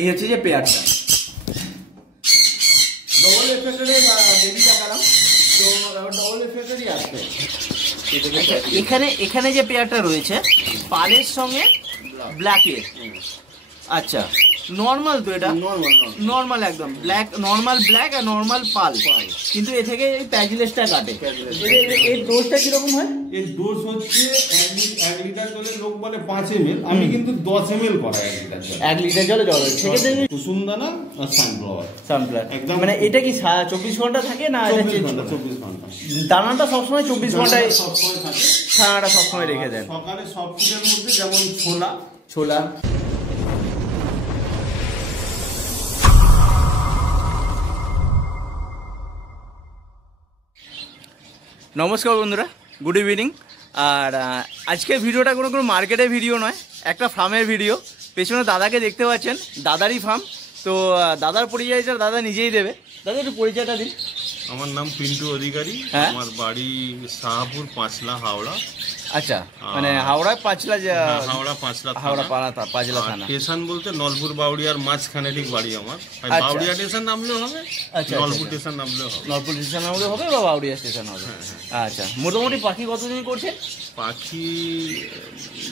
এই হচ্ছে যে পেয়ারটা ডবল এফেক্টরে বেবি দেখালাম, তো ডবল এফেক্টরই আসবে। এখানে যে পেয়ারটা রয়েছে পালের সঙ্গে ব্ল্যাকের, আচ্ছা নর্মাল তো এটা নর্মাল একদম ব্ল্যাক, নর্মাল ব্ল্যাক আর নর্মাল পাল, কিন্তু এ থেকে এই প্যাজিলেসটা কাটে। এর ডোজটা কিরকম হয়? এর ডোজ হচ্ছে 1 লিটার জলে লোক বলে 5 ml, আমি কিন্তু 10 ml করা 1 লিটার জলে। 1 লিটার জলে জল সেক্ষেত্রে কুসুমদানা আর সানফ্লাওয়ার একদম, মানে এটা কি 24 ঘন্টা থাকে না? 24 ঘন্টা। দানাটা সবসময় 24 ঘন্টায় সবসময় থাকে, ছানাটা সবসময় রেখে দেন। সকালে সব কিছুর মধ্যে যেমন ছোলা নমস্কার বন্ধুরা, গুড ইভিনিং। আর আজকের ভিডিওটা কোনো মার্কেটের ভিডিও নয়, একটা ফার্মের ভিডিও। পেছনে দাদাকে দেখতে পাচ্ছেন, দাদারই ফার্ম। তো দাদার পরিচয়টা দাদা নিজেই দেবে। দাদা একটু পরিচয়টা দিন। আমার নাম পিন্টু অধিকারী, আমার বাড়ি শাহপুর, পাঁচলা, হাওড়া। আচ্ছা, মানে হাওড়া পাঁচলা, হাওড়া পাঁচলা থানা। স্টেশন বলতে নলপুর বাউড়িয়ার মাঝখানে ঠিক বাড়ি আমার। বাউড়িয়া স্টেশন নামলেও হবে, নলপুর স্টেশন নামলেও হবে। নলপুর স্টেশন নামলেও হবে বা বাউড়িয়া স্টেশন হবে। আচ্ছা, মোটামুটি পাখি কতদিন করছে? পাখি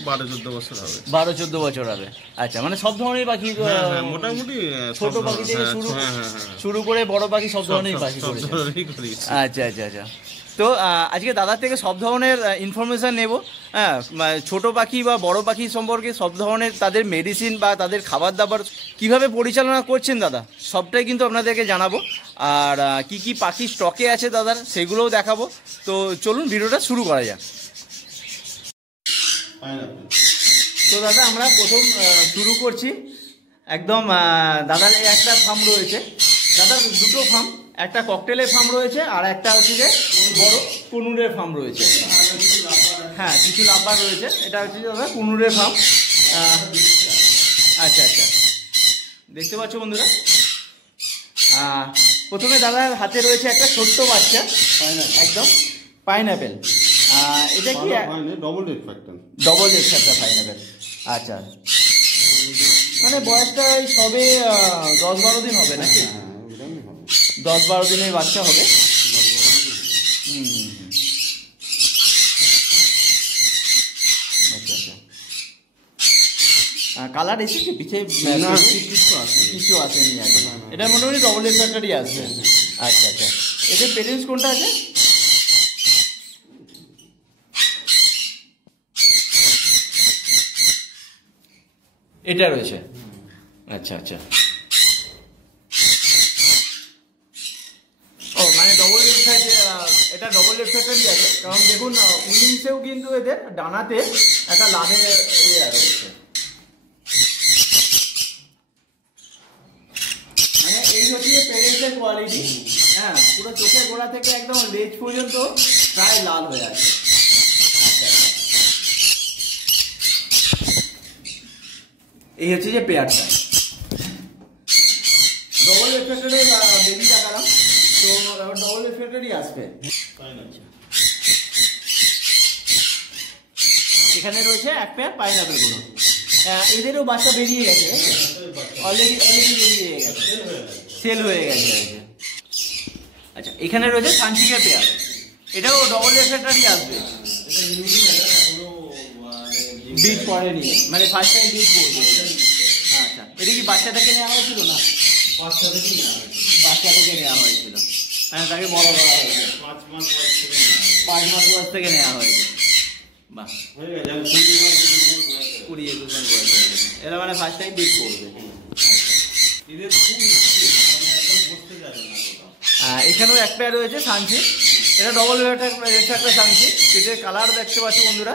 12-14 বছর হবে। 12-14 বছর হবে। আচ্ছা, মানে সব ধরনের পাখি, মোটামুটি ছোট পাখি থেকে শুরু করে বড় পাখি সব ধরনের পাখি করেছে। আচ্ছা আচ্ছা আচ্ছা। তো আজকে দাদার থেকে সব ধরনের ইনফরমেশান নেব। হ্যাঁ, ছোটো পাখি বা বড় পাখি সম্পর্কে সব ধরনের তাদের মেডিসিন বা তাদের খাবার দাবার কীভাবে পরিচালনা করছেন দাদা, সবটাই কিন্তু আপনাদেরকে জানাবো। আর কি কি পাখি স্টকে আছে দাদার, সেগুলোও দেখাবো। তো চলুন ভিডিওটা শুরু করা যাক। তো দাদা আমরা প্রথম শুরু করছি একদম। দাদার একটা ফার্ম রয়েছে, দাদার দুটো ফার্ম, একটা ককটেলের ফার্ম রয়েছে আর একটা হচ্ছে যে বড় কুনুরের ফার্ম রয়েছে। হ্যাঁ, কিছু লাভবার রয়েছে। এটা হচ্ছে যে দাদা কুনুরের ফার্ম। আচ্ছা আচ্ছা, দেখতে পাচ্ছ বন্ধুরা। প্রথমে দাদার হাতে রয়েছে একটা ছোট্ট বাচ্চা, একদম পাইনঅ্যাপেল। এটা কি ডবল এক্সট্রাক্টর পাইনঅ্যাপেল। আচ্ছা, মানে বয়সটা সবে 10-12 দিন হবে নাকি? 10-12 দিনের বাচ্চা হবে। আচ্ছা আচ্ছা, কালার এসেছে পিছিয়ে? কিছু আসেনি এখন। এটা মোটামুটি ডবল এক্সট্রাক্টরই আসবে। আচ্ছা আচ্ছা, এদের পেরেন্টস কোনটা আছে? এটা রয়েছে। আচ্ছা আচ্ছা, ও মানে ডবল এটা ডবল এফেক্টরই আছে। কারণ দেখুন উইংসেও কিন্তু এদের ডানাতে একটা লাভের রয়েছে। মানে এই হচ্ছে প্যারেন্টসের কোয়ালিটি। হ্যাঁ, পুরো চোখের গোড়া থেকে একদম লেজ পর্যন্ত প্রায় লাল হয়ে আছে। এই হচ্ছে যে পেয়ারটা ডবল এফেক্টরে বেবি দেখালাম, তো ডবল এফেক্টরই আসবে। এখানে রয়েছে এক পেয়ার পাইনঅ্যাপেল গুলো। এদেরও বাচ্চা বেরিয়ে গেছে, অলরেডি বেরিয়ে গেছে, সেল হয়ে গেছে। আচ্ছা, এখানে রয়েছে সানচিকের পেয়ার, এটাও ডবল এফেক্টরই আসবে। বিট পড়েনি, মানে ফার্স্ট টাইম বিট পড়বে। আচ্ছা, এটা কি বাচ্চা থেকে নেওয়া হয়েছিল না? বাচ্চা থেকে নেওয়া হয়েছিল। হ্যাঁ, তাকে বড় করা হয়েছে 5 মাস বয়স থেকে নেওয়া হয়েছে। বাহ, 20-21 মাস বয়স হয়ে গেছে। এরা মানে ফার্স্ট টাইম বিট করবে। এখানেও এক পেয়ার রয়েছে সানসি, এটা ডবল একটা সানসি। পেটের কালার দেখতে পাচ্ছি বন্ধুরা,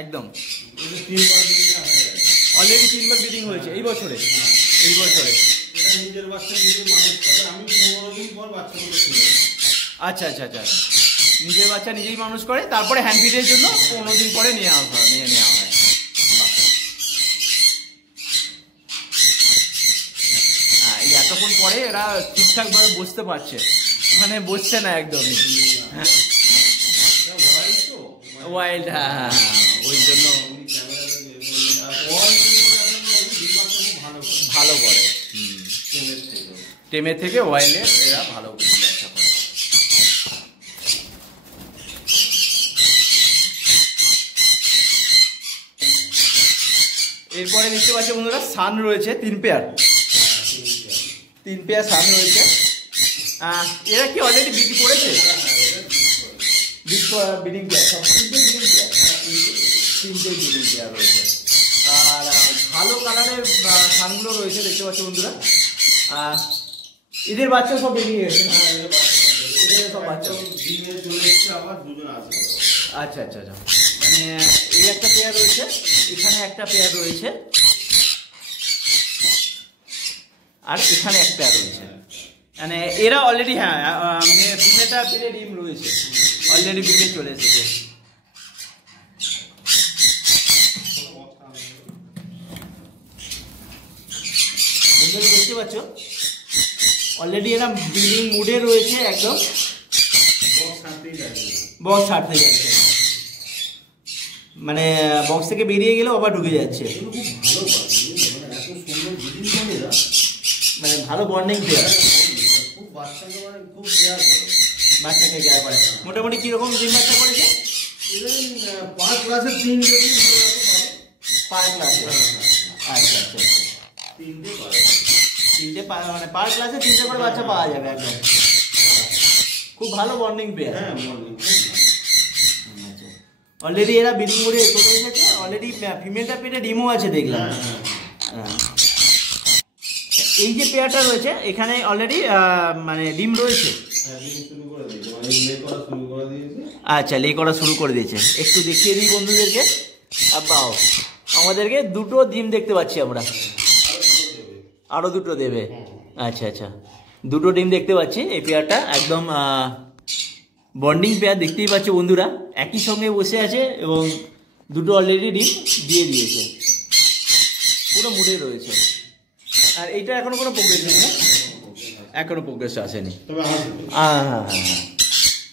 একদম অলরেডি 3 বার ব্রিডিং হয়েছে এই বছরে। নিজের বাচ্চা নিজে মানুষ করে, আমি 15 দিন পর বাচ্চাগুলো ছিল। আচ্ছা আচ্ছা আচ্ছা, নিজের বাচ্চা নিজেই মানুষ করে, তারপরে হ্যান্ড ফিডের জন্য 15 দিন পরে নিয়ে নেওয়া হয়। এই এতক্ষণ পরে এরা ঠিকঠাক ভাবে বসতে পারছে, মানে বসছে না একদমই। ওয়াইল্ড, হ্যাঁ, ওই জন্য ভালো টেমের থেকে অয়েলের এরা ভালো ব্যবসা করে। এরপরে দেখতে পাচ্ছি বন্ধুরা সান রয়েছে 3 পেয়ার, 3 পেয়ার সান রয়েছে। এরা কি অলরেডি বিক্রি করেছে? ব্রিডিং পেয়ার, সব 3টে ব্রিডিং পেয়ার, 3টে ব্রিডিং পেয়ার রয়েছে। আর ভালো কালারের সানগুলো রয়েছে দেখতে পাচ্ছি বন্ধুরা। এদের বাচ্চা সব বেরিয়ে গেছে, এদের সব বাচ্চা আচ্ছা আচ্ছা আচ্ছা, মানে এই একটা পেয়ার রয়েছে, এখানে একটা পেয়ার রয়েছে, আর এখানে এক পেয়ার রয়েছে। মানে এরা অলরেডি, হ্যাঁ ফিমেলটা পেলে ডিম রয়েছে, অলরেডি বিলে চলে এসেছে। বন্ধুরা দেখতে পাচ্ছ অলরেডি এরা ব্রিডিং মুডে রয়েছে, একদম বক্স ছাড়তে যাচ্ছে, মানে বক্স থেকে বেরিয়ে গেলেও আবার ঢুকে যাচ্ছে। মানে ভালো বন্ডিং পেয়ার, বাচ্চাকে কেয়ার করে। মোটামুটি কিরকম ডিম বাচ্চা করেছে? 5 ক্লাসে 3 যদি 5 ক্লাসে, আচ্ছা আচ্ছা, 3টে মানে পার ক্লাসে 3টে করে বাচ্চা পাওয়া যাবে একদম। খুব ভালো বন্ডিং পেয়ার। অলরেডি এরা ব্রিডিং করে চলে এসেছে, অলরেডি ফিমেলটা পেটে ডিমও আছে দেখলাম। এই যে পেয়ারটা রয়েছে এখানে অলরেডি মানে ডিম রয়েছে, আচ্ছা লে করা শুরু করে দিয়েছে। একটু দেখিয়ে দিই বন্ধুদেরকে, বাও আমাদেরকে 2টো ডিম দেখতে পাচ্ছি আমরা, আরো 2টো দেবে। আচ্ছা আচ্ছা, 2টো ডিম দেখতে পাচ্ছি। এই পেয়ারটা একদম বন্ডিং পেয়ার দেখতেই পাচ্ছ বন্ধুরা, একই সঙ্গে বসে আছে এবং 2টো অলরেডি ডিম দিয়ে দিয়েছে, পুরো মুডে রয়েছে। আর এইটা এখনো কোনো প্রোগ্রেস নেই, এখনো প্রোগ্রেস আসেনি। হ্যাঁ হ্যাঁ হ্যাঁ,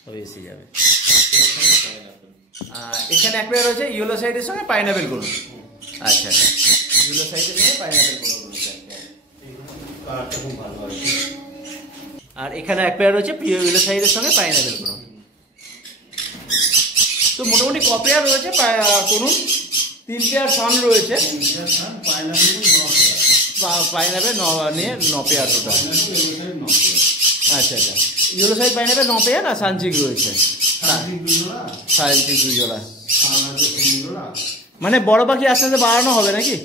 তবে এসে যাবে। এখানে এক পেয়ার রয়েছে ইয়েলো সাইডের সঙ্গে পাইনাপেল করুন। আচ্ছা আচ্ছা, ইয়েলো সাইডের সঙ্গে পাইনাপেল করুন রয়েছে। আর এখানে এক পেয়ার রয়েছে ইয়েলো সাইডের সঙ্গে পাইনাপেল করুন। তো মোটামুটি ক পেয়ার রয়েছে করুন? 3 পেয়ার সান রয়েছে, পাইনাপেল নিয়ে 9 পেয়ার টোটাল। আচ্ছা আচ্ছা, ইয়েলো সাইড পাইনাপেল 9 পেয়ার আর সানচিক রয়েছে, সানচিক 2 জোড়া। মানে বড় পাখি আস্তে আস্তে বাড়ানো হবে নাকি?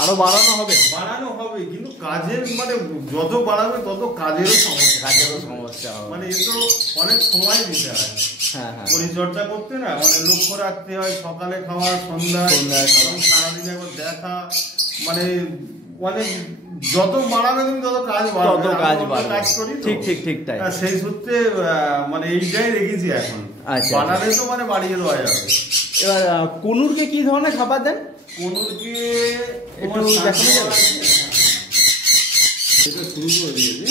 আরো বাড়ানো হবে? বাড়ানো হবে, কিন্তু কাজের মানে যত বাড়াবে তত কাজেরও সমস্যা হবে। মানে এ তো অনেক সময় দিতে হয়, হ্যাঁ হ্যাঁ, পরিচর্যা করতে না, মানে লক্ষ্য রাখতে হয়, সকালে খাওয়া, সন্ধ্যায় খাওয়া, সারাদিন একবার দেখা, মানে অনেক যত বাড়াবে তুমি তত কাজ বাড়বে, কাজ করি ঠিক ঠিক ঠিক তাই। সেই সূত্রে মানে এইটাই রেখেছি এখন। আচ্ছা, বাড়ালে তো মানে বাড়িয়ে দেওয়া যাবে। এবার কোনুরকে কি ধরনের খাবার দেন? কোনুরকে একটু দেখানো যাবে? এটা শুরু করে দিয়েছি,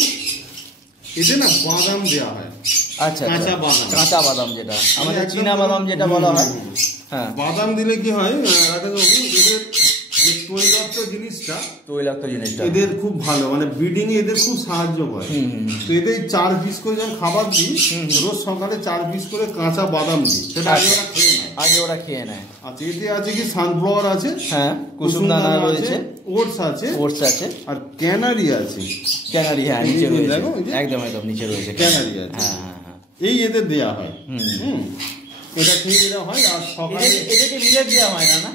এতে না বাদাম দেওয়া হয়। আচ্ছা, কাঁচা বাদাম, কাঁচা বাদাম যেটা আমাদের চীনা বাদাম যেটা বলা হয়। হ্যাঁ, বাদাম দিলে কি হয়, এদের যে তৈলাক্ত জিনিসটা এদের খুব ভালো, মানে ব্রিডিং এ এদের খুব সাহায্য করে। তো এদের 4 পিস করে যখন খাবার দিই, রোজ সকালে 4 পিস করে কাঁচা বাদাম দিই, সেটা আগে ওরা খেয়ে নেয়। আচ্ছা, এতে আছে কি সানফ্লাওয়ার আছে, হ্যাঁ কুসুম দানা রয়েছে, ওটস আছে, আর ক্যানারি আছে। ক্যানারি, হ্যাঁ নিচে রয়েছে, একদম একদম নিচে রয়েছে ক্যানারি আছে। হ্যাঁ হ্যাঁ, এই এদের দেয়া হয়। এটা খেয়ে দেওয়া হয়। আর সকালে এদেরকে মিলেট দেওয়া হয় না?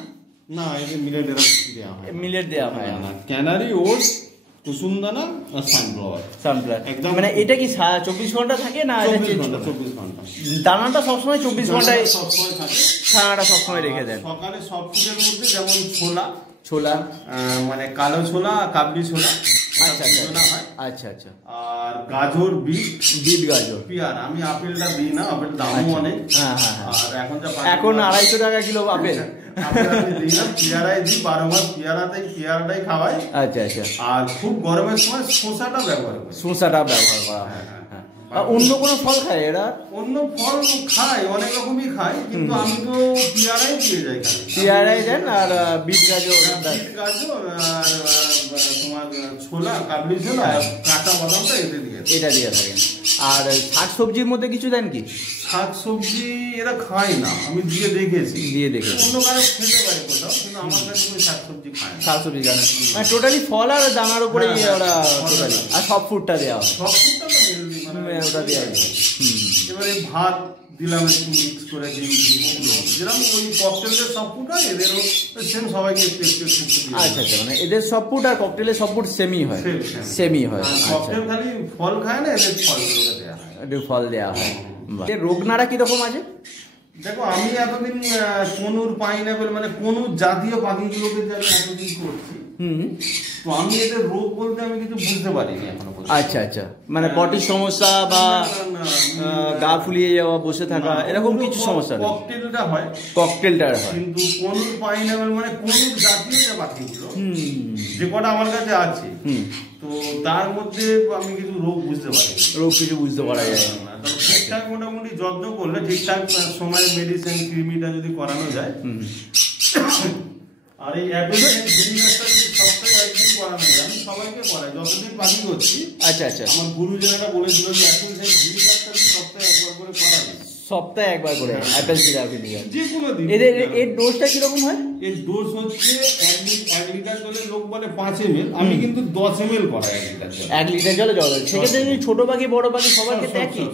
না, এদের মিলেট দেওয়া হয়, মিলেট দেওয়া হয় না। ক্যানারি, ওটস, কুসুম দানা আর সানফ্লাওয়ার একদম। মানে এটা কি 24 ঘন্টা থাকে না? 24 ঘন্টা। দানাটা সবসময় 24 ঘন্টায় সবসময় থাকে, ছানাটা সবসময় রেখে দেন। সকালে সব কিছুর মধ্যে যেমন ছোলা, মানে কালো ছোলা, কাবলি ছোলা, আচ্ছা আচ্ছা আচ্ছা আচ্ছা, আর গাজর, বিট গাজর, পেয়ারা। আমি আপেলটা দিই না, আপেল দামও অনেক। হ্যাঁ হ্যাঁ, আর এখন 250 টাকা কিলো আপেল। পেয়ারাই দিই 12 মাস, পেয়ারাটাই খাওয়াই। আচ্ছা আচ্ছা, আর খুব গরমের সময় শসাটা ব্যবহার করা হয়। অন্য কোনো ফল খায় এরা? অন্য ফল খায়, অনেক রকমই খায়, কিন্তু আমি তো পেয়ারাই দিয়ে যাই। পেয়ারাই দেন, আর বিট গাজর আর তোমার ছোলা, কাবলি ছোলা আর কাঁচা বাদামটা এতে দিয়ে এটা দিয়ে থাকেন। আর শাক সবজির মধ্যে কিছু দেন কি? শাক সবজি এরা খায় না, আমি দিয়ে দেখেছি, অন্য কারো খেতে পারে কোথাও, কিন্তু আমার কাছে শাক সবজি খায় না। শাক সবজি খায় না, মানে টোটালি ফল আর দানার উপরেই ওরা টোটালি, আর সব ফুডটা দেওয়া হয়, সব ফুডটা তো হেলদি, মানে ওটা দেওয়া হয়। এবারে ভাত দিলাম একটু মিক্স করে দিই, যেরকম ওই ককটেলের সব ফুড হয় এদেরও সেম, সবাইকে একটু একটু। আচ্ছা আচ্ছা, মানে এদের সব ফুড আর ককটেলের সব ফুড সেমই হয়, সেমই হয়। ককটেল খালি ফল খায় না, এদের ফলগুলো দেওয়া হয়, একটু ফল দেওয়া হয়। রোগ নাড়া কিরকম আছে? দেখো আমি এতদিন কনুর, পাইনাপেল মানে কনুর জাতীয় পাখিগুলোকে যে আমি এতদিন করছি, তো আমি এদের রোগ বলতে আমি কিছু বুঝতে পারিনি এখনো পর্যন্ত। আচ্ছা আচ্ছা, মানে পটির সমস্যা বা গা ফুলিয়ে যাওয়া, বসে থাকা, এরকম কিছু সমস্যা নেই? ককটেলটা হয়, ককটেলটা হয়, কিন্তু কনুর, পাইনাপেল মানে কনুর জাতীয় যে পাখিগুলো যে কটা আমার কাছে আছে, তো তার মধ্যে আমি কিছু রোগ বুঝতে পারি, রোগ কিছু বুঝতে পারা যায় না। ঠিকঠাক মোটামুটি যত্ন করলে, ঠিকঠাক সময়ে মেডিসিন কৃমিটা যদি করানো যায়, আর এই অ্যাপেলের ভিনিগারটা যদি সপ্তাহে একদিন করানো যায়, আমি সবাইকে করাই যতদিন পাখি করছি। আচ্ছা আচ্ছা, আমার গুরুজনেরা বলেছিল যে অ্যাপেলের ভিনিগারটা সপ্তাহে একবার করে করাবে, সপ্তাহে একবার করে অ্যাপেল ভিনিগার যে কোনো দিন। এর ডোজটা কিরকম হয়? এর ডোজ হচ্ছে 1 লিটার জলে লোক বলে 5 ml, আমি কিন্তু 10 ml করাই 1 লিটার জলে। 1 লিটার জলে সেক্ষেত্রে যদি ছোট পাখি বড় পাখি সবার ক্ষেত্রে একই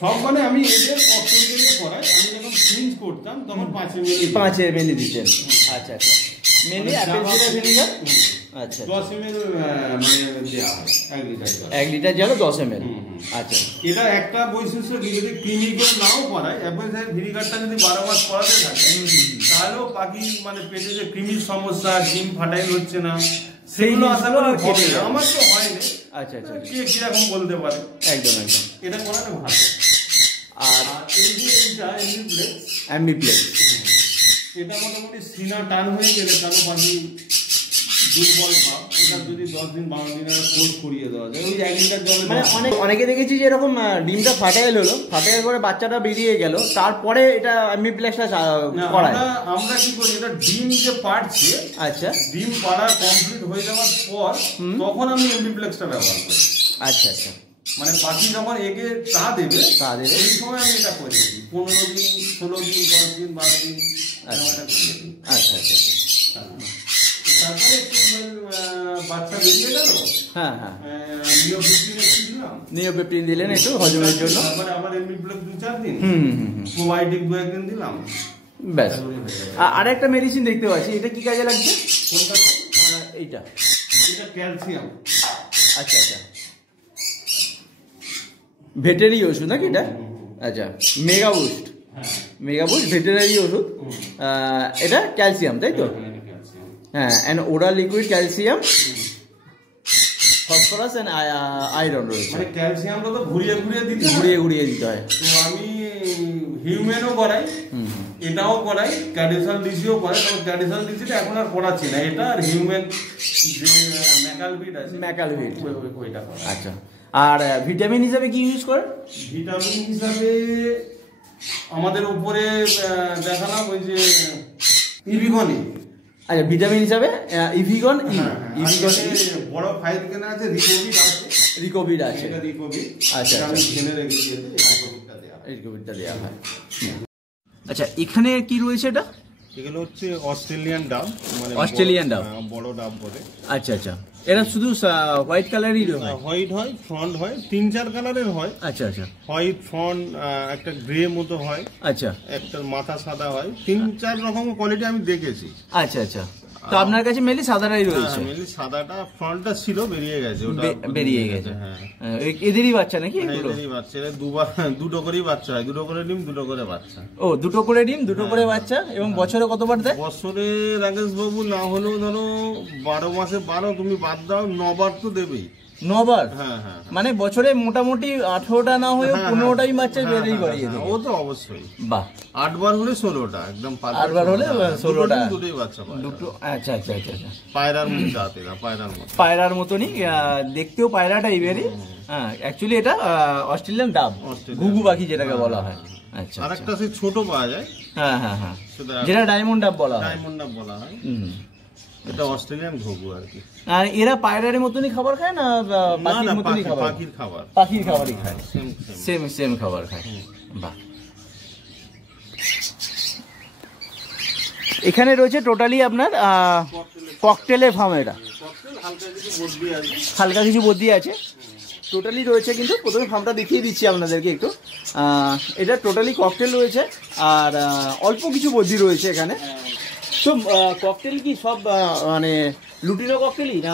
সব, মানে আমি এদের ককটেল দিয়ে করাই, আমি যখন ফিনিশ করতাম তখন 5 ml দিতেন। আচ্ছা আচ্ছা, মেনলি অ্যাপেল সিডার ভিনিগার। আচ্ছা, 10 ml মানে দেওয়া হয় 1 লিটার জলে। 1 লিটার জলে 10 ml। আচ্ছা, এটা একটা বৈশিষ্ট্য কি, যদি ক্রিমি করে নাও করায়, অ্যাপেল সাইডার ভিনিগারটা যদি 12 মাস করাতে থাকে, তাহলেও পাখি মানে পেটে যে ক্রিমির সমস্যা, ডিম ফাটাইল হচ্ছে না, সেগুলো আশা করি হবে। আমার তো হয়নি। আচ্ছা আচ্ছা, কে কিরকম বলতে পারে, একদম একদম, এটা করাটা ভালো। আর এই যে এইটা অ্যাম্বিপ্লেক্স, এটা মোটামুটি সিনা টান হয়ে গেলে কারো পাখি দুর্বল ভাব, এটা যদি 10 দিন 12 দিনের কোর্স করিয়ে দেওয়া যায়, ওই 1 লিটার জলে, মানে অনেকে দেখেছি যে এরকম ডিমটা ফাটাইল হলো, ফাটাইল করে বাচ্চাটা বেরিয়ে গেল, তারপরে এটা অ্যাম্বিপ্লেক্সটা করায়। আমরা কি করি, এটা ডিম যে পাড়ছে, আচ্ছা, ডিম পাড়া কমপ্লিট হয়ে যাওয়ার পর তখন আমি অ্যাম্বিপ্লেক্সটা ব্যবহার করি। আচ্ছা আচ্ছা, মানে পাখি যখন এগে তা দেবে এই সময় আমি এটা করে দিই, 15 দিন 16 দিন 10 দিন 12 দিন। আচ্ছা আচ্ছা আচ্ছা, তারপরে বাচ্চা বেরিয়ে গেল, হ্যাঁ হ্যাঁ, নিওপেপটিন দিলেন একটু হজমের জন্য, তারপরে আবার অ্যাম্বিপ্লেক্স 2-4 দিন, প্রোবায়োটিক 2-1 দিন দিলাম, ব্যাস। আর একটা মেডিসিন দেখতে পাচ্ছি, এটা কি কাজে লাগছে? কোনটা? এইটা, এটা ক্যালসিয়াম। আচ্ছা আচ্ছা, ভেটেরি ওষুধ নাকি এটা? আচ্ছা, মেগা বুস্ট, ভেটেরিনারি ওষুধ, এটা ক্যালসিয়াম তাই তো? হ্যাঁ, and oral liquid calcium, phosphorus and iron রয়েছে। মানে ক্যালসিয়ামটা তো ঘুরিয়ে দিতে হয়। তো আমি হিউম্যানও করাই, এটাও করাই, ক্যাডিসাল ডিসিও করাই। তবে ক্যাডিসাল ডিসিটা এখন আর করাচ্ছি না, এটা আর হিউম্যান যে ম্যাকালভিড আছে, ওইটা করা। আচ্ছা, আর ভিটামিন হিসাবে কি ইউজ করে? ভিটামিন হিসাবে আমাদের উপরে দেখালাম ওই যে ইভিগনি। আচ্ছা, ভিটামিন হিসাবে ইভিগন, বড় ফাইল কেনা আছে, রিকোভিড আছে। আচ্ছা, আমি কিনে রেখেছি, রিকোভিডটা দেওয়া হয়। আচ্ছা, এখানে কি রয়েছে এটা? এগুলো হচ্ছে অস্ট্রেলিয়ান ডাব, মানে অস্ট্রেলিয়ান ডাব, বড় ডাব বলে। আচ্ছা আচ্ছা, এরা শুধু হোয়াইট কালারই হয়? হোয়াইট হয়, ফ্রন্ট হয়, 3-4 কালারের হয়। আচ্ছা আচ্ছা, হোয়াইট ফ্রন্ট, একটা গ্রে মতো হয়, আচ্ছা, একটা মাথা সাদা হয়, 3-4 রকম কোয়ালিটি আমি দেখেছি। আচ্ছা আচ্ছা, তো আপনার কাছে মেনলি সাদাটাই রয়েছে? মেনলি সাদাটা, ফ্রন্টটা ছিল, বেরিয়ে গেছে, ওটা বেরিয়ে গেছে। হ্যাঁ, এদেরই বাচ্চা নাকি এগুলো? এদেরই বাচ্চা, এরা দুটো করেই বাচ্চা হয়, 2 করে ডিম 2 করে বাচ্চা। ও, 2 করে ডিম 2 করে বাচ্চা। এবং বছরে কতবার দেয়? বছরে রাকেশ বাবু না হলেও ধরো 12 মাসে 12, তুমি বাদ দাও 9 বার তো দেবেই। 9 বার? হ্যাঁ হ্যাঁ, মানে বছরে মোটামুটি 18টা না হয়ে 15টাই বাচ্চা বেরিয়ে করিয়ে দেয়। ও তো অবশ্যই। বাহ, 8 বার হলে 16টা, একদম 8 বার হলে 16টা, দুটোই বাচ্চা পায়, দুটো। আচ্ছা আচ্ছা আচ্ছা, পায়রার মতো জাত, এরা পায়রার মতনই দেখতেও, পায়রা টাইপেরই। হ্যাঁ, অ্যাকচুয়ালি এটা অস্ট্রেলিয়ান ডাব, ঘুঘু পাখি যেটাকে বলা হয়। আচ্ছা, আরেকটা সেই ছোট পাওয়া যায়, হ্যাঁ হ্যাঁ হ্যাঁ, যেটা ডায়মন্ড ডাব বলা হয়। ডায়মন্ড ডাব বলা হয়। এটা অস্ট্রেলিয়ান ঘুঘু আর কি। আর এরা পায়রার মতনই খাবার খায় না পাখির মতনই খাবার? পাখির খাবার, পাখির খাবারই খায়, সেম খাবার খায়। বাহ। এখানে রয়েছে টোটালি আপনার ককটেলের ফার্ম। এটা হালকা কিছু বদ্যি আছে, টোটালি রয়েছে। কিন্তু প্রথমে ফার্মটা দেখিয়ে দিচ্ছি আপনাদেরকে একটু। এটা টোটালি ককটেল রয়েছে আর অল্প কিছু বদ্যি রয়েছে এখানে। তো ককটেল কি সব মানে লুটিনো ককটেলই না?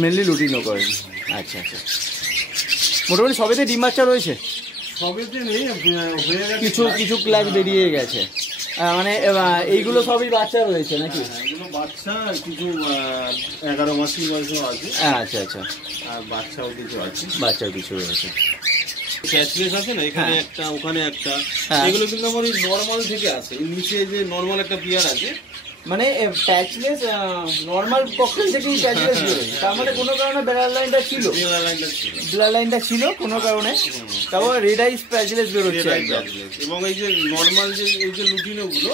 মেনলি লুটিনো করেন। আচ্ছা আচ্ছা, মোটামুটি সবেতে ডিম বাচ্চা রয়েছে? সবেতে নেই, কিছু কিছু ক্লাস বেরিয়ে গেছে। মানে এইগুলো সবই বাচ্চা রয়েছে নাকি? এগুলো বাচ্চা, কিছু 11 মাসের বয়সও আছে। আচ্ছা আচ্ছা, আর বাচ্চাও কিছু আছে। বাচ্চাও কিছু রয়েছে। প্যাচলেস আছে না, এখানে একটা ওখানে একটা, এগুলো কিন্তু আমার ওই নরমাল থেকে আসে। নিচে যে নরমাল একটা পেয়ার আছে, মানে প্যাচলেস নরমাল ককটেল থেকেই প্যাচলেস বেরোয়। তার মানে কোনো কারণে ব্লাড লাইনটা ছিল কোনো কারণে, তারপর রেড আইস প্যাচলেস বেরোচ্ছে। এবং এই যে নরমাল যে এই যে লুটিনো গুলো,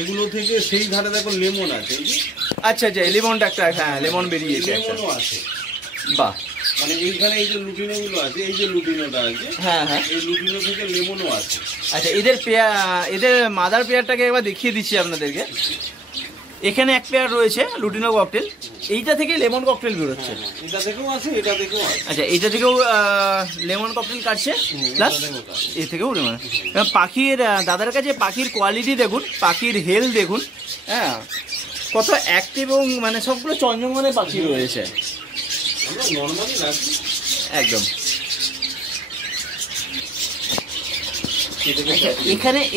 এগুলো থেকে সেই ধারে দেখো লেমন আছে। আচ্ছা আচ্ছা, লেমনটা একটা, লেমন বেরিয়েছে, লেমনও আছে। বাহ। মানে এইখানে এই যে লুটিনো গুলো আছে, এই যে লুটিনোটা আছে, এই লুটিনো থেকে লেমনও আছে। আচ্ছা, এদের মাদার পেয়ারটাকে একবার দেখিয়ে দিচ্ছি আপনাদেরকে। এখানে এক পেয়ার রয়েছে লুটিনো ককটেল, এইটা থেকে লেমন ককটেল বেরোচ্ছে। এটা থেকেও আছে, এটা থেকেও আছে। আচ্ছা, এইটা থেকেও লেমন ককটেল কাটছে, প্লাস এ থেকেও লেমন। পাখির দাদার কাছে পাখির কোয়ালিটি দেখুন, পাখির হেলথ দেখুন, হ্যাঁ, কত অ্যাক্টিভ এবং মানে সবগুলো চঞ্চমানের পাখি রয়েছে একদম।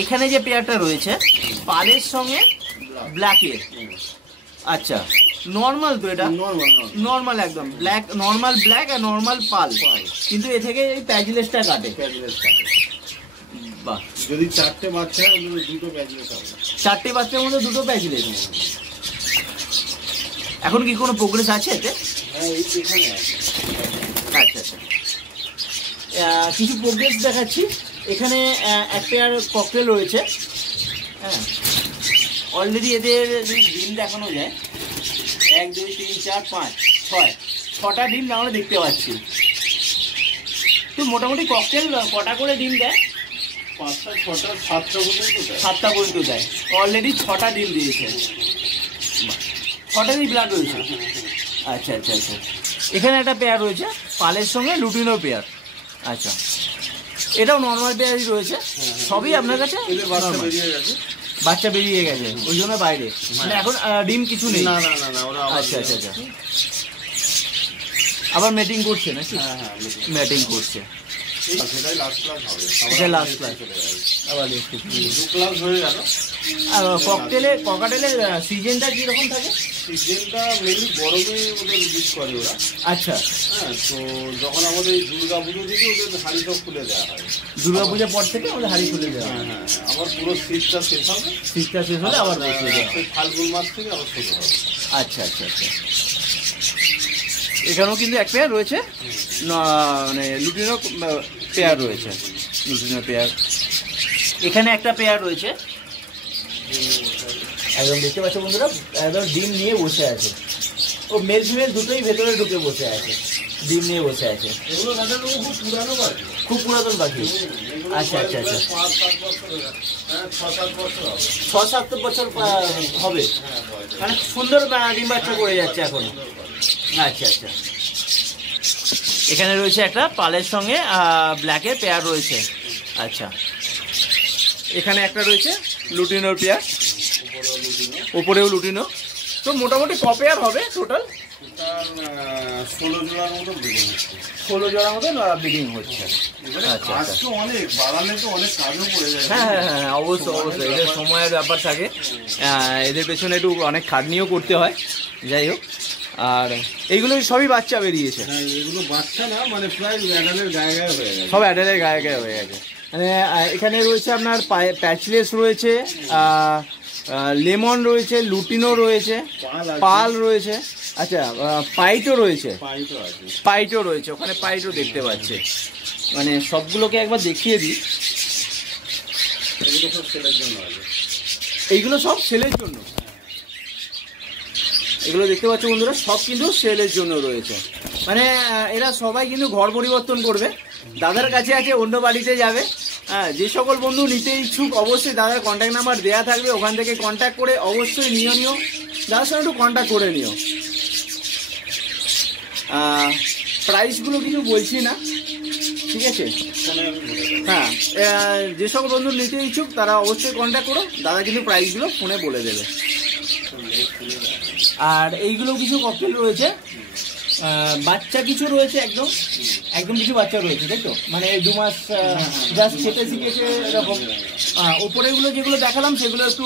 এখানে যে পেয়ারটা রয়েছে পালের সঙ্গে ব্ল্যাকের, আচ্ছা নর্মাল তো এটা? নর্মাল একদম ব্ল্যাক, নর্মাল ব্ল্যাক আর নর্মাল পাল, কিন্তু এ থেকে এই প্যাচলেসটা কাটে। বাহ, যদি 4টে বাচ্চা দুটো প্যাচলেস হবে, 4টে বাচ্চার মধ্যে দুটো প্যাচলেস। এখন কি কোনো প্রোগ্রেস আছে এতে? আচ্ছা আচ্ছা, কিছু প্রোগ্রেস দেখাচ্ছি। এখানে এক পেয়ার ককটেল রয়েছে, হ্যাঁ, অলরেডি এদের যদি ডিম দেখানো যায় 1 2 3 4 5 6টা ডিম আমরা দেখতে পাচ্ছি। তো মোটামুটি ককটেল কটা করে ডিম দেয়? 5টা 6টা 7টা পর্যন্ত দেয়। অলরেডি 6টা ডিম দিয়েছে, 6টারই ব্লাড রয়েছে। আচ্ছা আচ্ছা আচ্ছা, এখানে একটা পেয়ার রয়েছে পালের সঙ্গে লুটিনো পেয়ার। আচ্ছা, এটাও নর্মাল পেয়ারই রয়েছে, সবই আপনার কাছে বাচ্চা বেরিয়ে গেছে, ওই জন্য বাইরে, মানে এখন ডিম কিছু নেই। আচ্ছা আচ্ছা আচ্ছা, আবার মেটিং করছে নাকি? মেটিং করছে, লাস্ট ক্লাস আবার ককাটেলের সিজনটা কিরকম থাকে? সিজনটা মেনলি গরমে ওদের বিট করে ওরা। আচ্ছা, হ্যাঁ, তো যখন আমাদের দুর্গা পুজো থেকে ওদের হাড়ি সব খুলে দেওয়া হয়। দুর্গা পুজোর পর থেকে আমাদের হাড়ি খুলে দেওয়া হয়। হ্যাঁ, আবার পুরো শীতটা শেষ হবে, আবার ফাল্গুন মাস থেকে আবার শুরু হবে। আচ্ছা আচ্ছা আচ্ছা, এখানেও কিন্তু এক পেয়ার রয়েছে, মানে লুটিনো পেয়ার রয়েছে, লুটিনো পেয়ার। এখানে একটা পেয়ার রয়েছে, একদম দেখতে পাচ্ছ বন্ধুরা, একদম ডিম নিয়ে বসে আছে। ও মেল ফিমেল দুটোই ভেতরে ঢুকে বসে আছে, ডিম নিয়ে বসে আছে। এগুলো খুব পুরানো পাখি, খুব পুরাতন পাখি। আচ্ছা আচ্ছা আচ্ছা, 6-7 বছর হবে, মানে সুন্দর ডিম বাচ্চা করে যাচ্ছে এখন। আচ্ছা আচ্ছা, এখানে রয়েছে একটা পালের সঙ্গে ব্ল্যাকের পেয়ার রয়েছে। আচ্ছা, এখানে একটা রয়েছে লুটিনোর পেয়ার, উপরেও লুটিনো। তো মোটামুটি ক পেয়ার হবে টোটাল? 16 জোড়ার মতো ব্রিডিং হচ্ছে। 16 জোড়ার মতো ব্রিডিং হচ্ছে। আচ্ছা, আচ্ছা, অনেক বাড়ালে তো অনেক কাজও পড়ে যায়। হ্যাঁ, অবশ্যই অবশ্যই, এদের সময়ের ব্যাপার থাকে, এদের পেছনে একটু অনেক খাটনিও করতে হয়। যাই হোক, আর এইগুলো সবই বাচ্চা বেরিয়েছে। হ্যাঁ, এগুলো বাচ্চা না, মানে প্রায় অ্যাডালের গায়ে গায়ে হয়ে গেছে, সব অ্যাডালের গায়ে গায়ে হয়ে গেছে। মানে এখানে রয়েছে আপনার প্যাচলেস রয়েছে, লেমন রয়েছে, লুটিনো রয়েছে, পাল রয়েছে, আচ্ছা পাইটও রয়েছে, ওখানে পাইটও দেখতে পাচ্ছে। মানে সবগুলোকে একবার দেখিয়ে দিই। এইগুলো সব সেলের জন্য, এগুলো দেখতে পাচ্ছ বন্ধুরা, সব কিন্তু সেলের জন্য রয়েছে। মানে এরা সবাই কিন্তু ঘর পরিবর্তন করবে, দাদার কাছে আছে, অন্য বাড়িতে যাবে। হ্যাঁ, যে সকল বন্ধু নিতে ইচ্ছুক অবশ্যই দাদার কন্ট্যাক্ট নাম্বার দেওয়া থাকবে, ওখান থেকে কন্ট্যাক্ট করে অবশ্যই নিও। দাদার সঙ্গে একটু কন্ট্যাক্ট করে নিও। প্রাইসগুলো কিছু বলছি না, ঠিক আছে? হ্যাঁ, যে সকল বন্ধু নিতে ইচ্ছুক তারা অবশ্যই কন্ট্যাক্ট করো, দাদা কিন্তু প্রাইসগুলো ফোনে বলে দেবে। আর এইগুলো কিছু ককটেল রয়েছে, বাচ্চা কিছু রয়েছে, একদম কিছু বাচ্চা রয়েছে, তাই তো? মানে 2 মাস জাস্ট খেতে শিখেছে এরকম। ওপরেগুলো যেগুলো দেখালাম সেগুলো একটু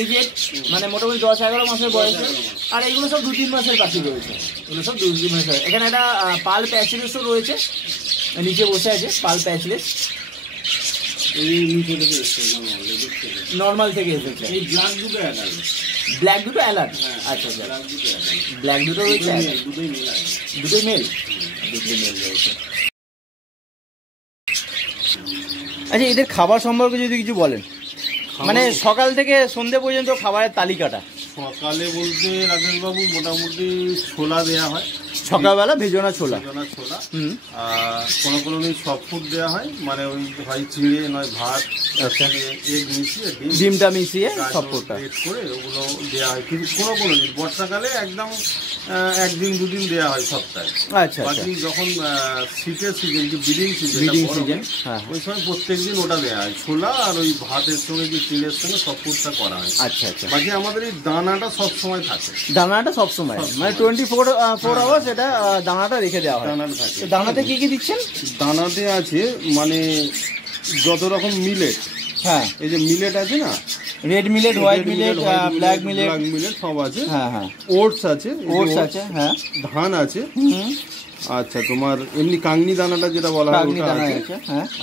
এজেড, মানে মোটামুটি 10-11 মাসের বয়সে। আর এইগুলো সব 2-3 মাসের পাখি রয়েছে, এগুলো সব 2-3 মাসের। এখানে একটা পাল প্যাচলেসও রয়েছে, নিচে বসে আছে পাল প্যাচলেস, নর্মাল থেকে এসেছে। এই ব্ল্যাক দুটো অ্যালার্ট। আচ্ছা, ব্ল্যাক দুটো রয়েছে, দুটোই মেল রয়েছে। আচ্ছা, এদের খাবার সম্পর্কে যদি কিছু বলেন, মানে সকাল থেকে সন্ধ্যে পর্যন্ত খাবারের তালিকাটা। সকালে বলতে রাকেশ বাবু মোটামুটি ছোলা দেওয়া হয়, সকালবেলা ভেজনা ছোলা, আর কোনো দিন সব ফুড দেওয়া হয়, মানে ওই হয় চিড়ে নয় ভাত, এগ মিশিয়ে ডিমটা মিশিয়ে সব ফুডটা করে ওগুলো দেওয়া হয়। কিন্তু কোনো দিন বর্ষাকালে একদম 1-2 দিন দেওয়া হয় সপ্তাহে। আচ্ছা, বাকি যখন শীতের সিজন, যে ব্রিডিং সিজন, ওই সময় প্রত্যেকদিন ওটা দেওয়া হয়, ছোলা আর ওই ভাতের সঙ্গে যে চিড়ের সঙ্গে সব ফুডটা করা হয়। আচ্ছা, বাকি আমাদের এই দানাটা সবসময় থাকে, দানাটা সবসময়, মানে 24 আওয়ার্স এটা দানাটা রেখে দেওয়া হয়। দানাটা থাকে। দানাতে কি কি দিচ্ছেন? দানাতে আছে মানে যত রকম মিলেট, হ্যাঁ, এই যে মিলেট আছে না, red millet, white millet, black millet সব আছে। হ্যাঁ, ওটস আছে, হ্যাঁ, ধান আছে। আচ্ছা, তোমার এমনি কাংনি দানাটা যেটা বলা হয় ওটা আছে।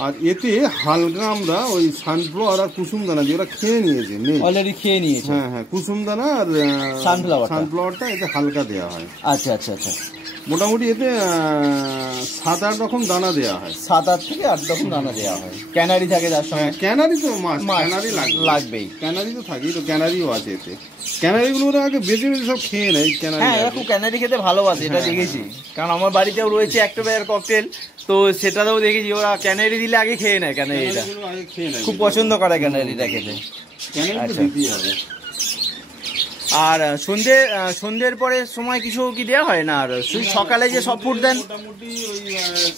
আর এতে হালকা আমরা ওই সানফ্লাওয়ার আর কুসুম দানা যেটা খেয়ে নিয়েছে, অলরেডি খেয়ে নিয়েছে। হ্যাঁ, কুসুম দানা আর সানফ্লাওয়ারটা এতে হালকা দেওয়া হয়। আচ্ছা। মোটামুটি এতে 7-8 রকম দানা দেওয়া হয়, 7-8 থেকে 8 রকম দানা দেওয়া হয়। ক্যানারি থাকে তার সঙ্গে। ক্যানারি তো ক্যানারি লাগবেই, ক্যানারি তো থাকেই, তো ক্যানারিও আছে এতে। ক্যানারিগুলো ওরা আগে বেঁচে সব খেয়ে নেয় ক্যানারি। হ্যাঁ, এরা খুব ক্যানারি খেতে ভালোবাসে, এটা দেখেছি, কারণ আমার বাড়িতেও রয়েছে অ্যাক্টোবায়ার ককটেল, তো সেটাতেও দেখেছি ওরা ক্যানারি দিলে আগে খেয়ে নেয়। ক্যানারিটা খুব পছন্দ করে ক্যানারিটা খেতে। আর সন্ধ্যের পরে সময় কিছু কি দেওয়া হয় না? আর সকালে যে সব ফুড দেন মোটামুটি ওই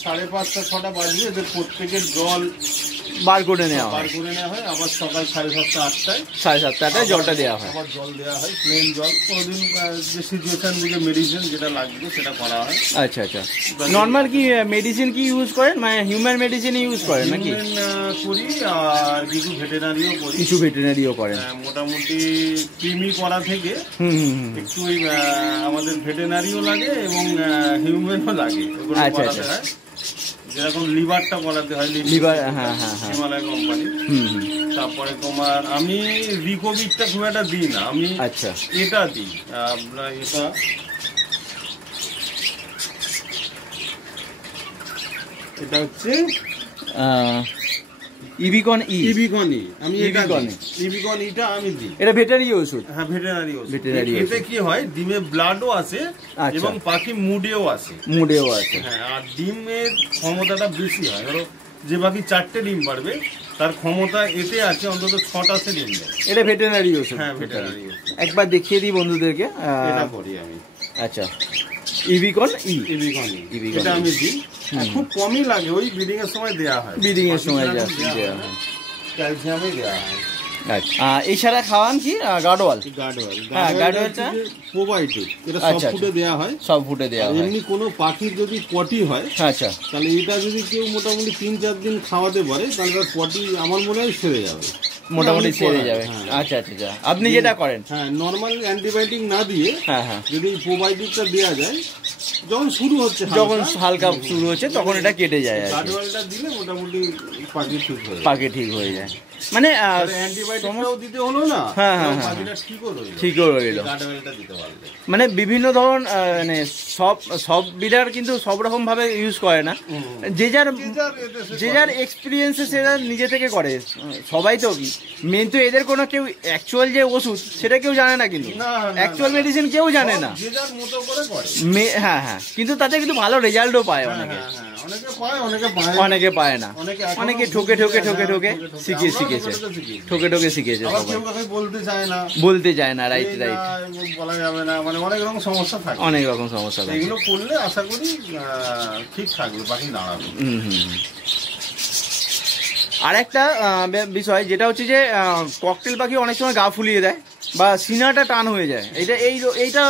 5:30-6টা বাজবে, এদের প্রত্যেকের জল বার করে নেওয়া হয়, আবার সকাল 7:30-8টায় 7:30টায় জলটা দেওয়া হয়, আবার জল দেওয়া হয়, প্লেন জল। কোনোদিন যে সিচুয়েশন বুঝে মেডিসিন যেটা লাগবে সেটা করা হয়। আচ্ছা। নর্মাল কি মেডিসিন কি ইউজ করেন, মানে হিউম্যান মেডিসিন ইউজ করেন নাকি? করি, আর কিছু ভেটেরিনারিও করেন। মোটামুটি কৃমি করা থেকে একটু আমাদের ভেটেরিনারিও লাগে এবং হিউম্যানও লাগে। আচ্ছা। যেরকম লিভারটা বলাতে হয়, লিভার, হিমালয় কোম্পানি। তারপরে তোমার আমি রিকোভিটটা খুব একটা দিই না, আমি এটা দিই, আপনার এটা হচ্ছে ইবিকন আমি ইবিকনটা আমি দিই। এটা ভেটেরিনারি ওষুধ। হ্যাঁ, ভেটেরিনারি। এতে কি হয়, ডিমে ব্লাডও আসে এবং পাখি মুডেও আসে। হ্যাঁ, আর ডিমের ক্ষমতাটা বেশি হয়। ধরো যে পাখি 4টে ডিম পারবে, তার ক্ষমতা এতে আছে অন্তত 6টা ডিম দেয়। এটা ভেটেরিনারি ওষুধ। হ্যাঁ, ভেটেরিনারি ওষুধ। একবার দেখিয়ে দিই বন্ধুদেরকে, এটা করি আমি। আচ্ছা, ইবিকন এটা আমি দিই, খুব কমই লাগে, ওই ব্রিডিং এর সময় দেওয়া হয়, ক্যালসিয়ামই দেওয়া হয়। আচ্ছা, এছাড়া খাওয়ান কি গার্ডওয়াল? হ্যাঁ, গার্ডওয়ালটা প্রোবায়োটিক, এটা সব ফুডে দেওয়া হয়, এমনি কোনো পাখির যদি পটি হয়, আচ্ছা, তাহলে এটা যদি কেউ মোটামুটি 3-4 দিন খাওয়াতে পারে, তাহলে পটি আমার মনে হয় সেরে যাবে, মোটামুটি সেরে যাবে। আচ্ছা, আপনি যেটা করেন, হ্যাঁ, নর্মাল অ্যান্টিবায়োটিক না দিয়ে যদি প্রোবায়োটিকটা দেওয়া যায়, যখন শুরু হচ্ছে, যখন হালকা শুরু হচ্ছে তখন এটা কেটে যায়, গার্ডওয়ালটা দিলে মোটামুটি পাখি ঠিক হয়ে যায়। মানে অ্যান্টিবায়োটিকটাও দিতে হলো না, হ্যাঁ হ্যাঁ ঠিকও রইল। মানে বিভিন্ন ধরন মানে সব বিডার কিন্তু সব রকম ভাবে ইউজ করে না, যে যার এক্সপিরিয়েন্সে সেটা নিজে থেকে করে। সবাই তো মেন তো এদের কোনো কেউ অ্যাকচুয়াল যে ওষুধ সেটা কেউ জানে না, কিন্তু অ্যাকচুয়াল মেডিসিন কেউ জানে না। হ্যাঁ হ্যাঁ, কিন্তু তাতে কিন্তু ভালো রেজাল্টও পায় অনেকে, অনেকে পায় না, অনেকে ঠকে শিখেছে, বলতে চায় না। রাইট বলা যাবে না, মানে অনেক রকম সমস্যা থাকে, অনেক রকম সমস্যা থাকে। এগুলো করলে আশা করি ঠিক থাকবে, বাকি দাঁড়াবে। আর একটা বিষয় যেটা হচ্ছে যে ককটেল পাখি অনেক সময় গা ফুলিয়ে দেয় বা সিনাটা টান হয়ে যায়, এইটা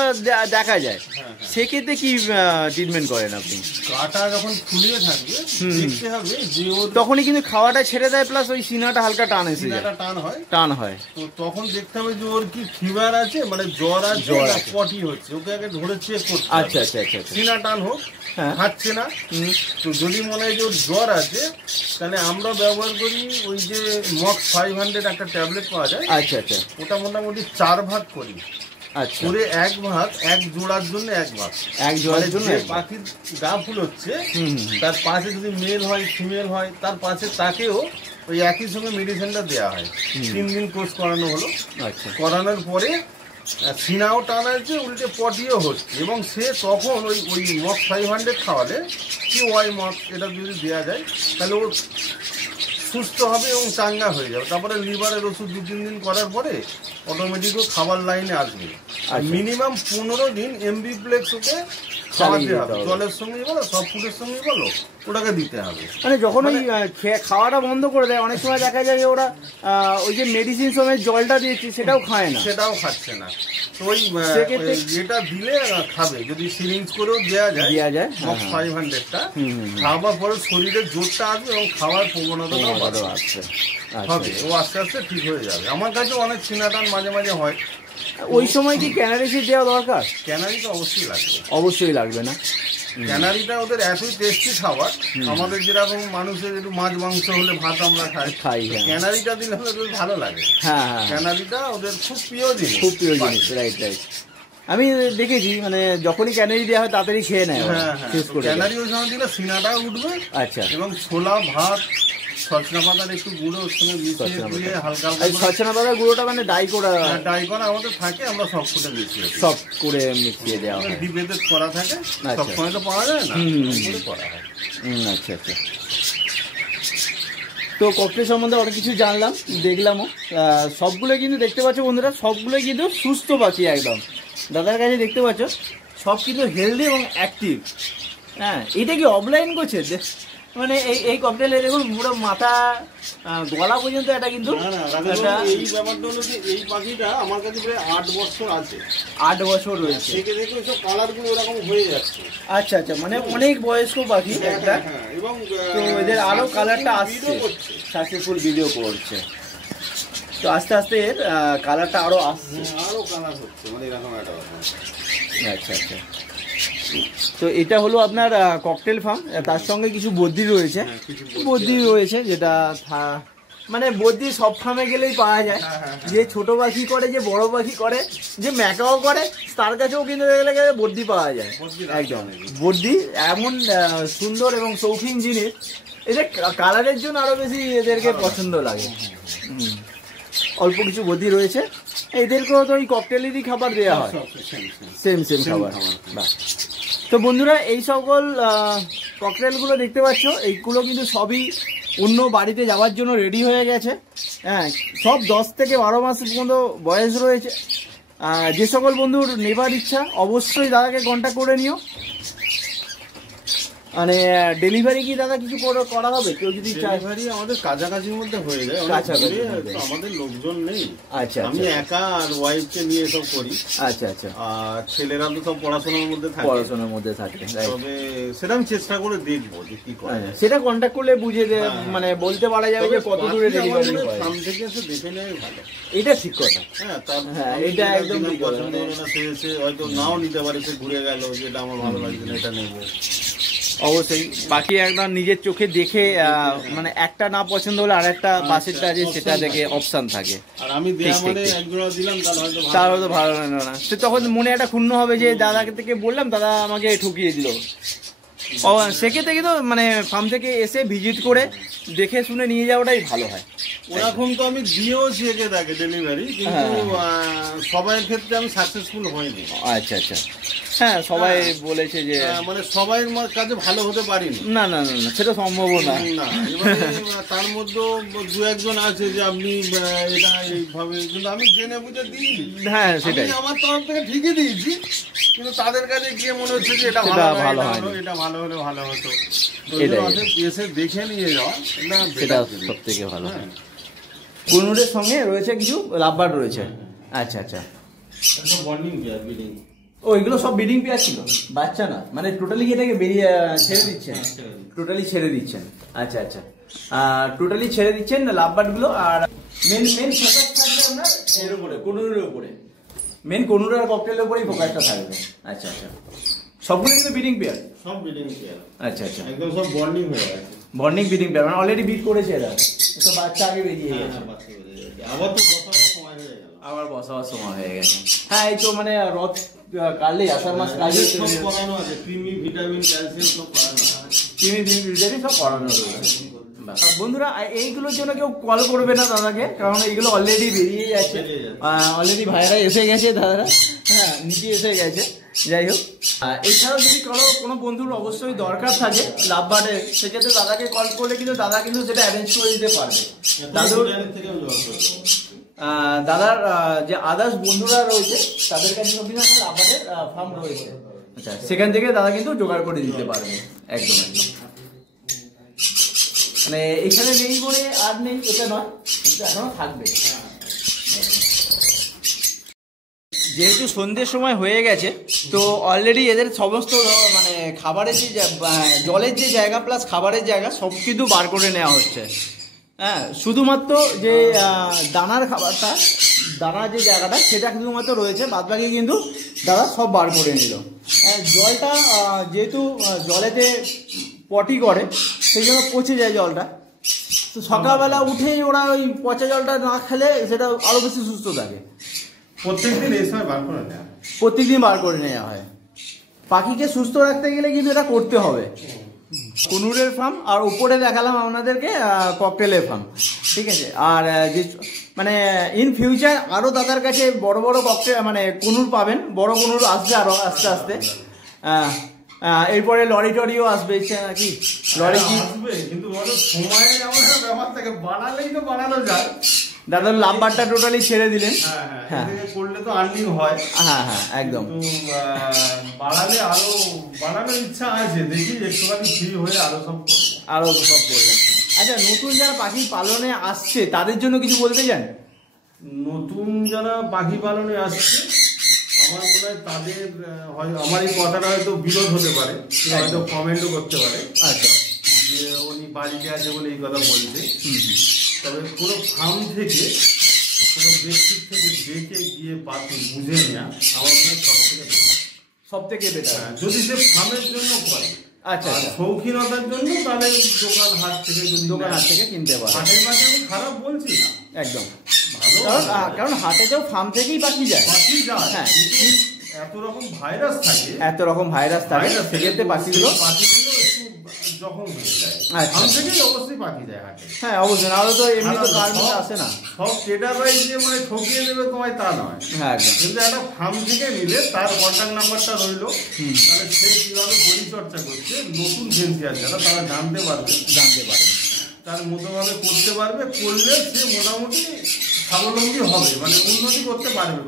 দেখা যায়। সেক্ষেত্রে কি ট্রিটমেন্ট করেন আপনি? গাটা যখন ফুলিয়ে থাকবে দেখতে হবে যে তখনই কিন্তু খাওয়াটা ছেড়ে দেয়, প্লাস ওই সিনাটা হালকা টান এসে যায়, টান হয়। তো তখন দেখতে হবে যে ওর কি ফিভার আছে, মানে জ্বর আছে, পটি হচ্ছে, ওকে আগে ধরে চেক করতে হবে। আচ্ছা আচ্ছা আচ্ছা, সিনা টান হোক, খাচ্ছে না। তো যদি মনে হয় যে ওর জ্বর আছে, তাহলে আমরা ব্যবহার করি ওই যে মক্স 500 একটা ট্যাবলেট পাওয়া যায়। আচ্ছা আচ্ছা, ওটা মোটামুটি 4 ভাগ করি। আচ্ছা, করে 1 ভাগ, 1 জোড়ার জন্য 1 ভাগ, 1 জোড়ার জন্য পাখির গা ফুল হচ্ছে, তার পাশে যদি মেল হয় ফিমেল হয়, তার পাশে তাকেও ওই একই সঙ্গে মেডিসিনটা দেওয়া হয়। 3 দিন কোর্স করানো হলো। আচ্ছা, করানোর পরে সিনাও টান আছে, উল্টে পটিও হচ্ছে, এবং সে তখন ওই মক 500 খাওয়ালে কি ওয়াই মক এটা যদি দেওয়া যায়, তাহলে ও সুস্থ হবে এবং চাঙ্গা হয়ে যাবে। তারপরে লিভারের ওষুধ 2-3 দিন করার পরে অটোমেটিকও খাবার লাইনে আসবে। মিনিমাম 15 দিন এমবিপ্লেক্স ওকে খাওয়াতে হবে, জলের সঙ্গেই বলো, সব ফুডের সঙ্গেই বলো, ওটাকে দিতে হবে। মানে যখন ওই খাওয়াটা বন্ধ করে দেয়, অনেক সময় দেখা যায় যে ওরা ওই যে মেডিসিন সময় জলটা দিয়েছি সেটাও খায় না, সেটাও খাচ্ছে না। তো ওই যেটা দিলে খাবে, যদি সিরিঞ্জ করেও দেওয়া যায় 500টা, খাওয়ার পরে শরীরে জোরটা আসবে এবং খাওয়ার প্রবণতাটাও বাড়ছে হবে, ও আস্তে আস্তে ঠিক হয়ে যাবে। আমার কাছে অনেক সিনাটান মাঝে মাঝে হয়। ওই সময় কি ক্যানারিসি দেওয়া দরকার? ক্যানারি তো অবশ্যই লাগবে, অবশ্যই লাগবে না? ক্যানারিটা ওদের এতই টেস্টি খাবার, আমাদের যেরকম মানুষের একটু মাছ মাংস হলে ভাত আমরা খাই, ক্যানারিটা দিলে ওদের ভালো লাগে। হ্যাঁ, ক্যানারিটা ওদের খুব প্রিয় জিনিস, খুব প্রিয় জিনিস। রাইট রাইট, আমি দেখেছি মানে যখনই ক্যানারি দেওয়া হয় তাড়াতাড়ি খেয়ে নেয়। ক্যানারি ওই সময় দিলে সিনাটাও উঠবে। আচ্ছা, এবং ছোলা ভাত, সজনা পাতার একটু গুঁড়ো ওর সঙ্গে মিশিয়ে দিয়ে হালকা, সজনা পাতার গুঁড়োটা মানে ডাই করা আমাদের থাকে, আমরা সব ফুটে মিশিয়ে সব করে মিশিয়ে দেওয়া হয়, ডিবেটেড করা থাকে, সব সময় তো পাওয়া যায় না, করা হয়। আচ্ছা আচ্ছা, তো ককটেল সম্বন্ধে অনেক কিছু জানলাম, দেখলামও। সবগুলো কিন্তু দেখতে পাচ্ছ বন্ধুরা, সবগুলোই কিন্তু সুস্থ পাখি একদম। দাদার কাছে দেখতে পাচ্ছ সব কিন্তু হেলদি এবং অ্যাক্টিভ। হ্যাঁ, এটা কি অফলাইন করছে? মানে এই ককটেলের দেখুন পুরো মাথা গলা পর্যন্ত, এটা কিন্তু এই ব্যাপারটা হলো যে এই পাখিটা আমার কাছে প্রায় 8 বছর আছে। 8 বছর রয়েছে, দেখে দেখে সব কালারগুলো এরকম হয়ে যাচ্ছে। আচ্ছা আচ্ছা, মানে অনেক বয়স্ক পাখি একটা, এবং তো এদের আরো কালারটা আসছে, সাকসেসফুল ভিডিও করছে, তো আস্তে আস্তে এর কালারটা আরো আসছে, আরো কালার হচ্ছে, মানে এরকম একটা। আচ্ছা আচ্ছা, তো এটা হলো আপনার ককটেল ফার্ম, তার সঙ্গে কিছু বদ্রি রয়েছে, যেটা মানে বদ্রি সব ফার্মে গেলেই পাওয়া যায়। যে ছোট পাখি করে, যে বড় পাখি করে, যে ম্যাকাও করে, তার কাছেও কিন্তু বদ্রি পাওয়া যায়। একদম বদ্রি এমন সুন্দর এবং শৌখিন জিনিস, এদের কালারের জন্য আরো বেশি এদেরকে পছন্দ লাগে। অল্প কিছু বদ্রি রয়েছে, এদেরকেও তো ওই ককটেলেরই খাবার দেওয়া হয়, সেম খাবার। তো বন্ধুরা, এই সকল ককটেলগুলো দেখতে পাচ্ছ, এইগুলো কিন্তু সবই অন্য বাড়িতে যাওয়ার জন্য রেডি হয়ে গেছে। হ্যাঁ, সব 10 থেকে 12 মাস পর্যন্ত বয়স রয়েছে। যে সকল বন্ধুর নেবার ইচ্ছা অবশ্যই দাদাকে কন্ট্যাক্ট করে নিও। মানে ডেলিভারি কি দাদা কিছু করা হবে? কেউ যদি ডেলিভারি আমাদের কাছাকাছির মধ্যে হয়ে যায়, আমাদের লোকজন নেই। আচ্ছা, আমি একা আর ওয়াইফকে নিয়ে সব করি। আচ্ছা আচ্ছা, আর ছেলেরা তো সব পড়াশোনার মধ্যে থাকে, তবে সেটা আমি চেষ্টা করে দেখবো যে কি করে। সেটা কন্ট্যাক্ট করলে বুঝে মানে বলতে পারা যাবে যে কত দূরে ডেলিভারি হয়। সামনে থেকে এসে দেখে নেওয়াই ভালো, এটা ঠিক কথা। হ্যাঁ, এটা একদম পছন্দ হলো না, সে হয়তো নাও নিতে পারে, সে ঘুরে গেল, যেটা আমার ভালো লাগছে না, এটা নেবো। অবশ্যই বাকি একবার নিজের চোখে দেখে মানে একটা না পছন্দ হলে আর একটা পাশেরটা আছে সেটা দেখে অপশন থাকে। আর আমি দেয়া মানে এক জোড়া দিলাম তার হয়তো ভালো না, সে তখন মনে একটা ক্ষুণ্ণ হবে যে দাদাকে থেকে বললাম দাদা আমাকে ঠকিয়ে দিল। ও সেক্ষেত্রে কিন্তু মানে ফার্ম থেকে এসে ভিজিট করে দেখে শুনে নিয়ে যাওয়াটাই ভালো হয়। ওরকম তো আমি দিয়েওছি একে দেখে ডেলিভারি, কিন্তু সবাই ক্ষেত্রে আমি সাকসেসফুল হইনি। আচ্ছা আচ্ছা, হ্যাঁ সবাই বলেছে যে মানে সবাই কাছে ভালো হতে পারিনি। না না না না, সেটা সম্ভব না। তার মধ্যে দু একজন আছে যে আপনি এটা এইভাবে, কিন্তু আমি জেনে বুঝে দিই। হ্যাঁ সেটাই, আমার তরফ থেকে ঠিকই দিয়েছি, কিন্তু তাদের কাছে গিয়ে মনে হচ্ছে যে এটা ভালো হলো, এটা ভালো হলে ভালো হতো। এসে দেখে নিয়ে যাওয়া সেটা সব থেকে ভালো। কোনুরের সঙ্গে রয়েছে কিছু লাভবার্ড রয়েছে। আচ্ছা আচ্ছা, ও এগুলো সব ব্রিডিং পেয়ার ছিল, বাচ্চা না, মানে টোটালি এটাকে বেরিয়ে ছেড়ে দিচ্ছেন? টোটালি ছেড়ে দিচ্ছেন, আচ্ছা আচ্ছা, টোটালি ছেড়ে দিচ্ছেন লাভবার্ড গুলো। আর মেন ফোকাস থাকবে আপনার এর উপরে, কোনুরের উপরে, মেন কোনুর আর ককটেলের উপরেই ফোকাসটা থাকবে। আচ্ছা আচ্ছা, সবগুলো কিন্তু ব্রিডিং পেয়ার? সব ব্রিডিং পেয়ার। আচ্ছা আচ্ছা, একদম সব বন্ডিং হয়ে গেছে। বন্ডিং ব্রিডিং পেয়ার মানে অলরেডি বিট করেছে এরা, তো বাচ্চা আগে বেরিয়ে গেছে। আবার তো বসাবার সময় হয়ে গেল, আবার বসাবার সময় হয়ে গেছে। হ্যাঁ এই তো মানে রথ কাটলেই, আষাঢ় মাস কাটলেই সব করানো আছে, ক্রিমি ভিটামিন ক্যালসিয়াম সব করানো আছে, ক্রিমি ভিটামিন সব করানো রয়েছে। বন্ধুরা এইগুলোর জন্য কেউ কল করবে না দাদাকে, কারণ এইগুলো অলরেডি বেরিয়ে যাচ্ছে, অলরেডি ভাইরা এসে গেছে, দাদারা হ্যাঁ নিচে এসে গেছে। যাই হোক, এছাড়াও যদি কোনো বন্ধুর অবশ্যই দরকার থাকে লাভবার্ডের, সেক্ষেত্রে দাদাকে কল করলে কিন্তু দাদা কিন্তু সেটা অ্যারেঞ্জ করে দিতে পারবে। দাদার যে আদার্স বন্ধুরা রয়েছে তাদের কাছে লাভবার্ডের ফার্ম রয়েছে, আচ্ছা সেখান থেকে দাদা কিন্তু জোগাড় করে দিতে পারবে। একদম একদম, মানে এখানে নেই বলে আর নেই এটা নয়, এখনো থাকবে। যেহেতু সন্ধ্যের সময় হয়ে গেছে, তো অলরেডি এদের সমস্ত মানে খাবারের যে জলের যে জায়গা প্লাস খাবারের জায়গা সব কিন্তু বার করে নেওয়া হচ্ছে। হ্যাঁ, শুধুমাত্র যে দানার খাবারটা, দানার যে জায়গাটা সেটা শুধুমাত্র রয়েছে, বাদবাকি কিন্তু দাদা সব বার করে নিল। জলটা যেহেতু জলেতে পটি করে সেই জন্য পচে যায় জলটা, তো সকালবেলা উঠেই ওরা ওই পচা জলটা না খেলে সেটা আরো বেশি সুস্থ থাকে। প্রত্যেকদিন বার করে নেওয়া হয়। পাখিকে সুস্থ রাখতে গেলে কিন্তু এটা করতে হবে। কোনুরের ফার্ম, আর উপরে দেখালাম আপনাদেরকে ককটেলের ফার্ম, ঠিক আছে। আর যে মানে ইন ফিউচার আরো দাদার কাছে বড় বড় ককটেল মানে কোনুর পাবেন, বড় কোনুর আসবে আরো আস্তে আস্তে। এরপরে লরি টরিও আসবে, ইচ্ছে নাকি লরি কি আসবে, কিন্তু সময় আমাদের ব্যাপার থেকে বাড়ালেই তো বাড়ানো যায়। দাদার লাভবারটা টোটালি ছেড়ে দিলেন, হ্যাঁ করলে তো আর্নিং হয়। হ্যাঁ হ্যাঁ একদম, বাড়ালে আরো বাড়ানোর ইচ্ছা আছে, দেখি একটুখানি ফ্রি হয়ে আরো সব করবেন। আচ্ছা, নতুন যারা পাখি পালনে আসছে তাদের জন্য কিছু বলতে চান? নতুন যারা পাখি পালনে আসছে আমার মনে হয় তাদের আমার এই কথাটা হয়তো বিরোধ হতে পারে, হয়তো কমেন্টও করতে পারে। আচ্ছা, যে উনি বাড়িতে আছে বলে এই কথা বলছে। তবে কোনো ফার্ম থেকে কোনো ব্যক্তির থেকে দেখে গিয়ে পাখি বুঝে নেওয়া আমার মনে হয় সব থেকে বেটার। যদি সে ফার্মের জন্য করে, আচ্ছা শৌখিনতার জন্য, তাহলে দোকান হাট থেকে কিনতে পারে। হাটের মাঝে আমি খারাপ বলছি না, একদম ভালো, কারণ হাটে যাও ফার্ম থেকেই পাখি যায়। হ্যাঁ, এত রকম ভাইরাস থাকে, সেক্ষেত্রে পাখিগুলো যখন হয়ে যায়, অবশ্যই পাখি যায় হাটে। হ্যাঁ অবশ্যই, নাহলে তো এমনি তো গার্মেন্টে আসে না। সব ট্রেডাররাই যে মানে ঠকিয়ে দেবে তোমায় তা নয়। হ্যাঁ, কিন্তু একটা ফার্ম থেকে নিলে তার কন্ট্যাক্ট নাম্বারটা রইলো, তাহলে সে কিভাবে পরিচর্যা করছে, নতুন ফেন্সিয়ার যারা তারা জানতে পারবে, তার মতোভাবে করতে পারবে, করলে সে মোটামুটি স্বাবলম্বী হবে, মানে উন্নতি করতে পারবে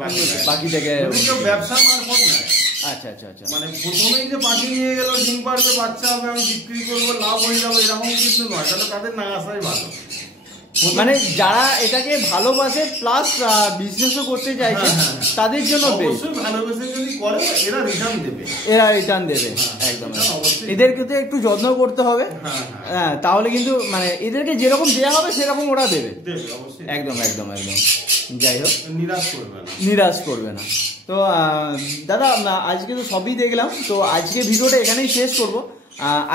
পাখি থেকে। কেউ ব্যবসা মারফত নেয়, আচ্ছা আচ্ছা আচ্ছা, মানে প্রথমেই যে পাখি নিয়ে গেল, ডিম পাড়বে, বাচ্চা হবে, আমি বিক্রি করবো, লাভ হয়ে যাবে, এরকম কিন্তু নয়। তাহলে তাদের না আসাই ভালো। মানে যারা এটাকে ভালোবাসে প্লাস বিজনেসও করতে চাইছে তাদের জন্য ভালোবেসে যদি করে এরা রিটার্ন দেবে, একদম। এদেরকে তো একটু যত্ন করতে হবে, হ্যাঁ তাহলে কিন্তু মানে এদেরকে যেরকম দেওয়া হবে সেরকম ওরা দেবে, একদম একদম একদম। যাই হোক, নিরাশ করবে না। তো দাদা আজকে তো সবই দেখলাম, তো আজকে ভিডিওটা এখানেই শেষ করবো।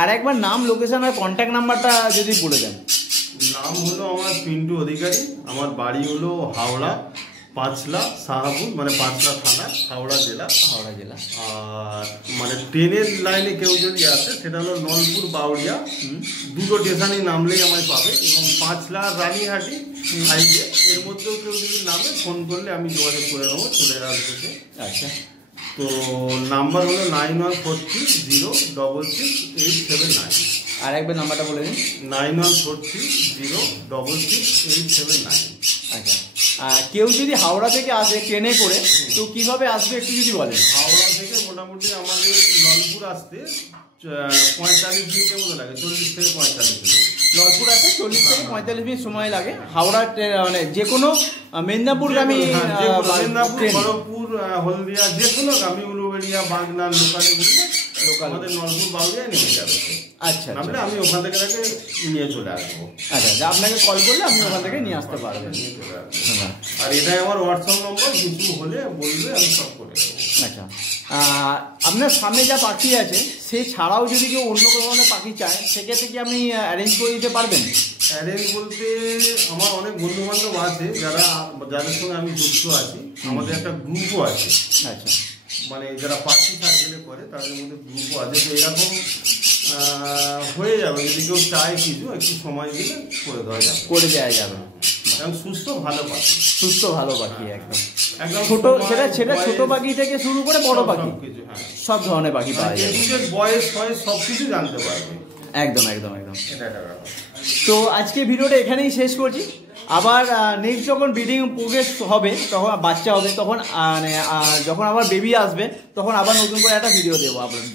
আর একবার নাম, লোকেশন আর কন্ট্যাক্ট নাম্বারটা যদি বলে দেন। নাম হলো আমার পিন্টু অধিকারী, আমার বাড়ি হলো হাওড়া পাঁচলা শাহাপুর, মানে পাঁচলা থানা, হাওড়া জেলা। আর মানে ট্রেনের লাইনে কেউ যদি আসে সেটা হলো নলপুর বাউরিয়া, দুটো স্টেশনই নামলেই আমায় পাবে। এবং পাঁচলা রানীহাটি হাইওয়ে, এর মধ্যেও কেউ যদি নামে ফোন করলে আমি যোগাযোগ করে নেবো, চলে আসবে। আচ্ছা, তো নাম্বার হলো 9143066879। আর একবার নাম্বারটা বলে দিন। 9143066879। আচ্ছা, কেউ যদি হাওড়া থেকে আসে ট্রেনে করে, তো কিভাবে আসবে একটু যদি বলেন। হাওড়া থেকে মোটামুটি আমাদের নলপুর আসতে 45 মিনিটের মতো লাগে, 40 থেকে 45 মিনিট। নলপুর আসতে 40 থেকে 45 মিনিট সময় লাগে। হাওড়া মানে যে কোনো মেদিনীপুরগামী, মেদিনীপুর, খড়গপুর, হলদিয়া, যে কোনো গামী, উলুবেড়িয়া, বাগনান লোকাল আমাদের নলপুর বাউরিয়ায় নেমে যাবে। আচ্ছা, নামলে আমি ওখান থেকে নিয়ে চলে আসবো। আচ্ছা, আপনাকে কল করলে আপনি ওখান থেকে নিয়ে আসতে পারবেন। আর এটাই আমার হোয়াটসঅ্যাপ নম্বর, কিছু হলে বলবে, আমি সব করে দেবো। আচ্ছা, আপনার সামনে যা পাখি আছে সে ছাড়াও যদি কেউ অন্য ধরনের পাখি চায়, সেক্ষেত্রে কি আপনি অ্যারেঞ্জ করে দিতে পারবেন? অ্যারেঞ্জ বলতে আমার অনেক বন্ধু বান্ধব আছে যাদের সঙ্গে আমি যুক্ত আছি। আমাদের একটা গ্রুপও আছে। আচ্ছা, মানে যারা পাখি সার্ভে করে তাদের মধ্যে গ্রুপও আছে। তো এরকম হয়ে যাবে, যদি কেউ চায় কিছু একটু সময় দিলে করে দেওয়া যাবে, করে দেওয়া যাবে। এবং সুস্থ ভালো পাখি, একদম ছোট, সেটা ছোট পাখি থেকে শুরু করে বড় পাখি, সব ধরনের পাখি পাওয়া যায়। বয়স সবকিছু জানতে পারবে। একদম। তো আজকে ভিডিওটা এখানেই শেষ করছি। আবার নেক্সট যখন ব্রিডিং প্রোগ্রেস হবে, তখন বাচ্চা হবে, তখন যখন আবার বেবি আসবে, তখন আবার নতুন করে একটা ভিডিও দেবো আপনাদের।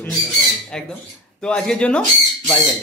একদম। তো আজকের জন্য বাই বাই।